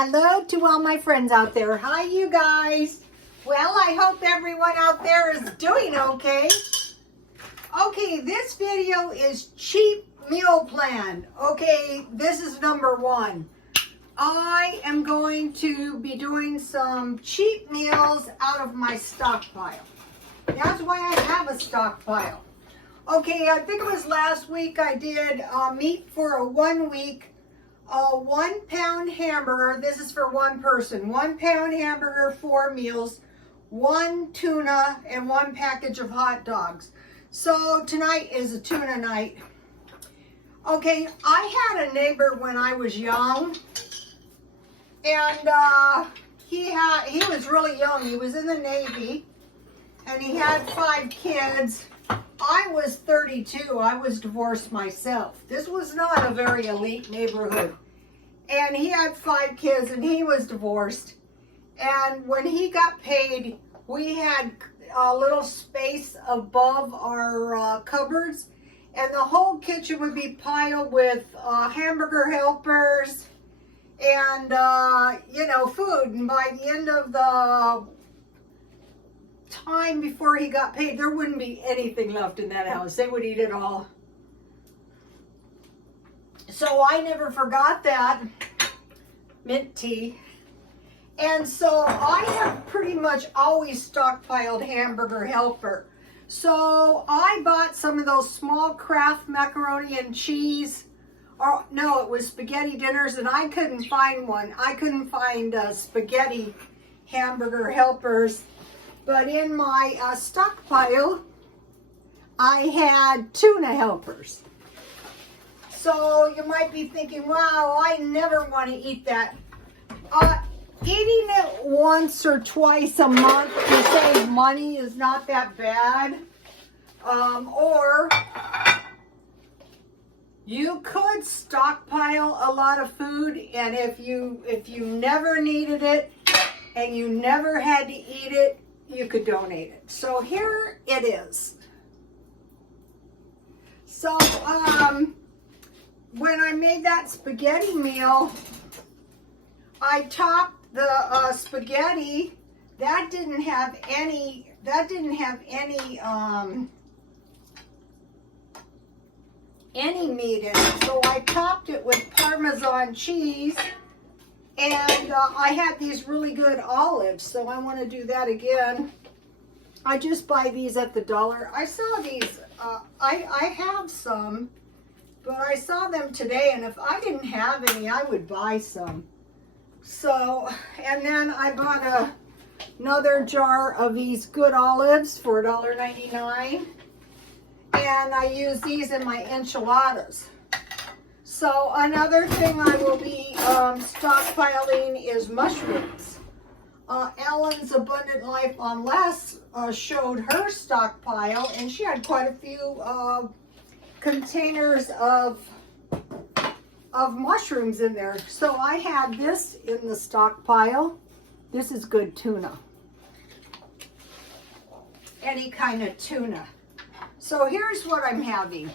Hello to all my friends out there. Hi, you guys. Well, I hope everyone out there is doing okay. Okay, this video is cheap meal plan. Okay, this is number one. I am going to be doing some cheap meals out of my stockpile. That's why I have a stockpile. Okay, I think it was last week I did meat for a 1 week. A 1 pound hamburger. This is for one person. 1 pound hamburger, 4 meals, 1 tuna, and 1 package of hot dogs. So tonight is a tuna night. Okay, I had a neighbor when I was young, and he was really young. He was in the Navy, and he had 5 kids. I was 32. I was divorced myself. This was not a very elite neighborhood. And he had 5 kids and he was divorced. And when he got paid, we had a little space above our cupboards. And the whole kitchen would be piled with hamburger helpers and, food. And by the end of the time before he got paid, there wouldn't be anything left in that house. They would eat it all. So I never forgot that. Mint tea. And so I have pretty much always stockpiled hamburger helper. So I bought some of those small Kraft macaroni and cheese. Or no, it was spaghetti dinners, and I couldn't find one. I couldn't find spaghetti hamburger helpers. But in my stockpile, I had tuna helpers. So you might be thinking, wow, I never want to eat that. Eating it once or twice a month to save money is not that bad. Or you could stockpile a lot of food, and if you never needed it and you never had to eat it, you could donate it. So here it is. So when I made that spaghetti meal, I topped the spaghetti. That didn't have any meat in it. So I topped it with Parmesan cheese. And I had these really good olives, so I want to do that again. I just buy these at the dollar. I saw these, I have some, but I saw them today, and if I didn't have any, I would buy some. So, and then I bought another jar of these good olives for $1.99, and I use these in my enchiladas. So another thing I will be stockpiling is mushrooms. Ellen's Abundant Life on Less showed her stockpile, and she had quite a few containers of mushrooms in there. So I had this in the stockpile. This is good tuna. Any kind of tuna. So here's what I'm having.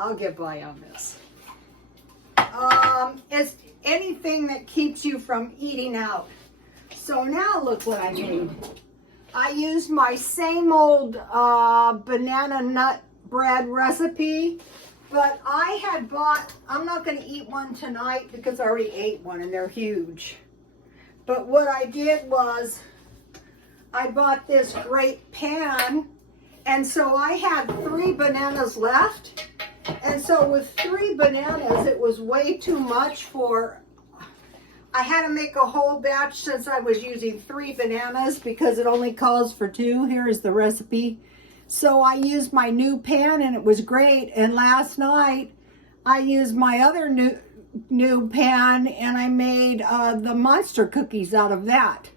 I'll get by on this. It's anything that keeps you from eating out. So now look what I made. I used my same old banana nut bread recipe, but I had bought, I'm not going to eat one tonight because I already ate one and they're huge. But what I did was I bought this great pan, and so I had 3 bananas left. And so with 3 bananas, it was way too much for, I had to make a whole batch since I was using 3 bananas because it only calls for 2. Here is the recipe. So I used my new pan and it was great. And last night I used my other new pan and I made the monster cookies out of that.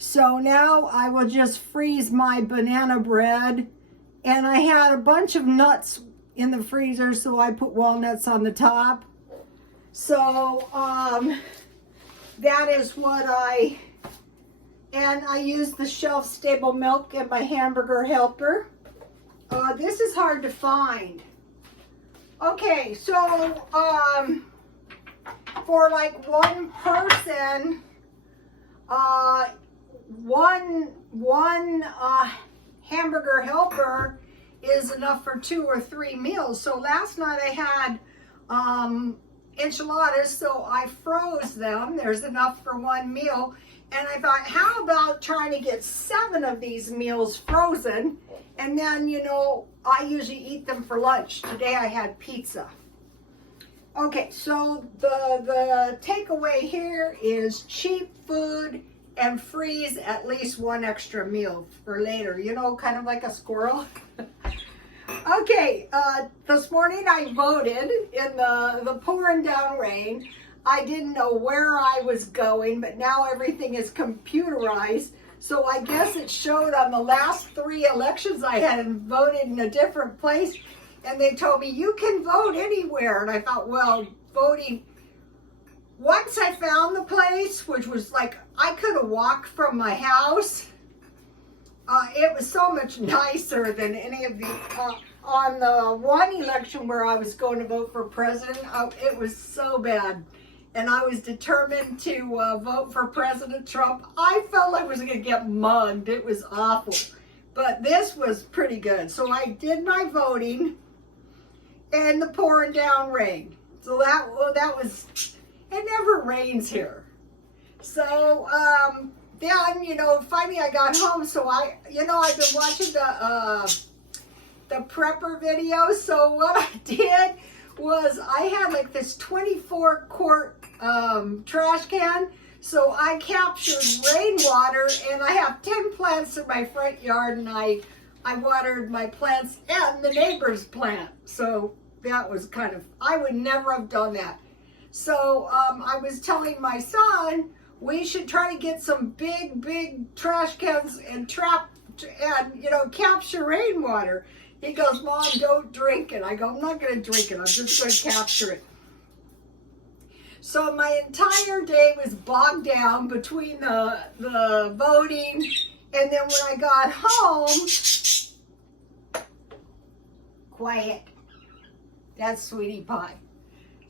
So now I will just freeze my banana bread, and I had a bunch of nuts in the freezer, so I put walnuts on the top. So that is what and I use the shelf-stable milk in my hamburger helper. This is hard to find. Okay, so for like one person, one hamburger helper is enough for 2 or 3 meals. So last night I had enchiladas, so I froze them. There's enough for 1 meal. And I thought, how about trying to get 7 of these meals frozen? And then, you know, I usually eat them for lunch. Today I had pizza. Okay, so the takeaway here is cheap food and freeze at least 1 extra meal for later. You know, kind of like a squirrel. Okay, this morning I voted in the pouring down rain. I didn't know where I was going, but now everything is computerized. So I guess it showed on the last 3 elections I had voted in a different place. And they told me, you can vote anywhere. And I thought, well, voting. Once I found the place, which was like, I could have walked from my house. It was so much nicer than any of the, on the one election where I was going to vote for president, it was so bad. And I was determined to vote for President Trump. I felt like I was going to get mugged. It was awful. But this was pretty good. So I did my voting in the pouring down rain. So that was, it never rains here. So then, you know, finally I got home. So I've been watching the prepper videos. So what I did was I had like this 24 quart trash can. So I captured rainwater, and I have 10 plants in my front yard, and I watered my plants and the neighbor's plant. So that was kind of, I would never have done that. So I was telling my son, we should try to get some big trash cans and capture rainwater. He goes, Mom, don't drink it. I go, I'm not going to drink it. I'm just going to capture it. So my entire day was bogged down between the voting, and then when I got home, quiet, that's Sweetie Pie.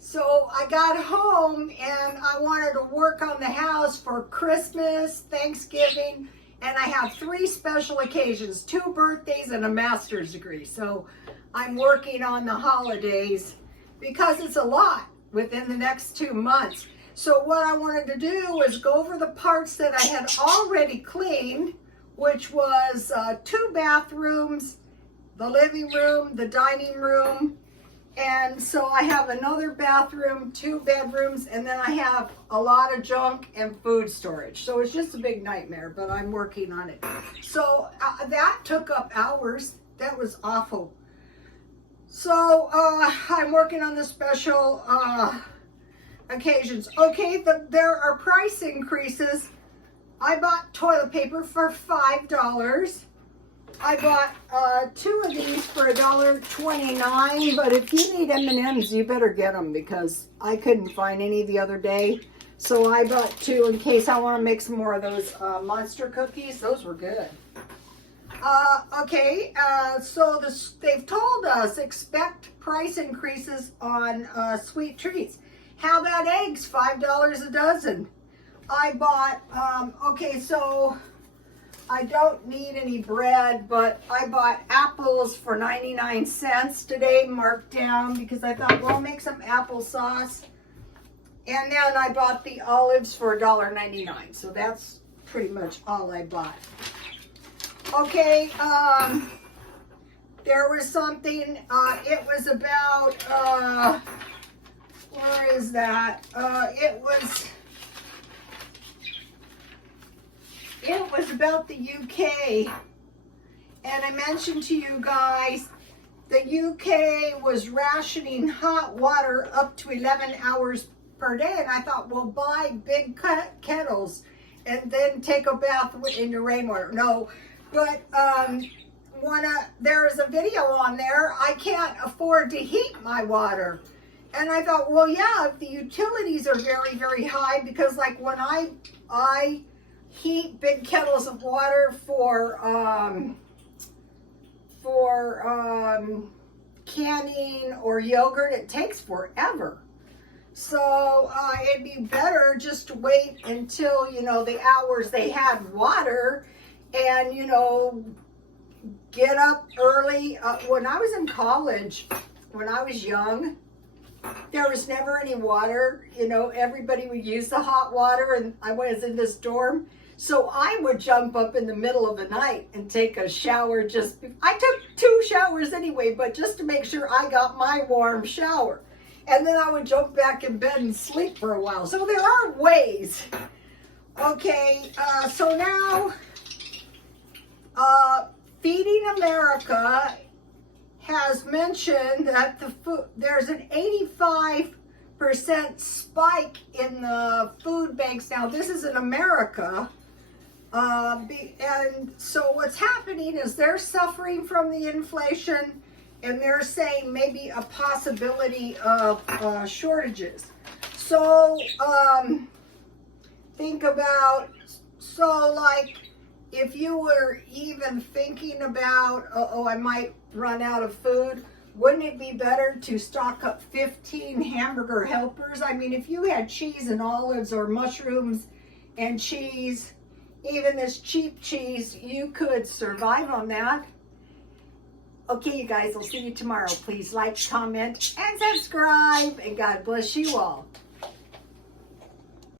So I got home and I wanted to work on the house for Christmas, Thanksgiving, and I have 3 special occasions, 2 birthdays and a master's degree. So I'm working on the holidays because it's a lot within the next 2 months. So what I wanted to do was go over the parts that I had already cleaned, which was 2 bathrooms, the living room, the dining room, and so I have another bathroom, 2 bedrooms, and then I have a lot of junk and food storage. So it's just a big nightmare, but I'm working on it. So that took up hours. That was awful. So I'm working on the special occasions. Okay, there are price increases. I bought toilet paper for $5. I bought 2 of these for $1.29, but if you need M&Ms, you better get them because I couldn't find any the other day. So I bought 2 in case I want to make some more of those monster cookies. Those were good. So they've told us expect price increases on sweet treats. How about eggs? $5 a dozen. I bought, so I don't need any bread, but I bought apples for 99 cents today, marked down, because I thought, well, I'll make some applesauce. And then I bought the olives for $1.99. So that's pretty much all I bought. Okay, there was something, it was about, where is that? It was about the UK, and I mentioned to you guys the UK was rationing hot water up to 11 hours per day, and I thought, well, buy big kettles and then take a bath in your rainwater. No, but there is a video on there, I can't afford to heat my water. And I thought, well, yeah, if the utilities are very, very high, because like when I heat big kettles of water for canning or yogurt, it takes forever. So it'd be better just to wait until, you know, the hours they had water and, you know, get up early. When I was in college, when I was young, there was never any water. You know, everybody would use the hot water, and I was in this dorm. So I would jump up in the middle of the night and take a shower. I took 2 showers anyway, but just to make sure I got my warm shower. And then I would jump back in bed and sleep for a while. So there are ways. Okay, so now Feeding America has mentioned that there's an 85% spike in the food banks now. This is in America. And so what's happening is they're suffering from the inflation, and they're saying maybe a possibility of shortages. So think about, like, if you were even thinking about, I might run out of food, wouldn't it be better to stock up 15 hamburger helpers? I mean, if you had cheese and olives or mushrooms and cheese, even this cheap cheese, you could survive on that. Okay, you guys, I'll see you tomorrow. Please like, comment, and subscribe, and God bless you all.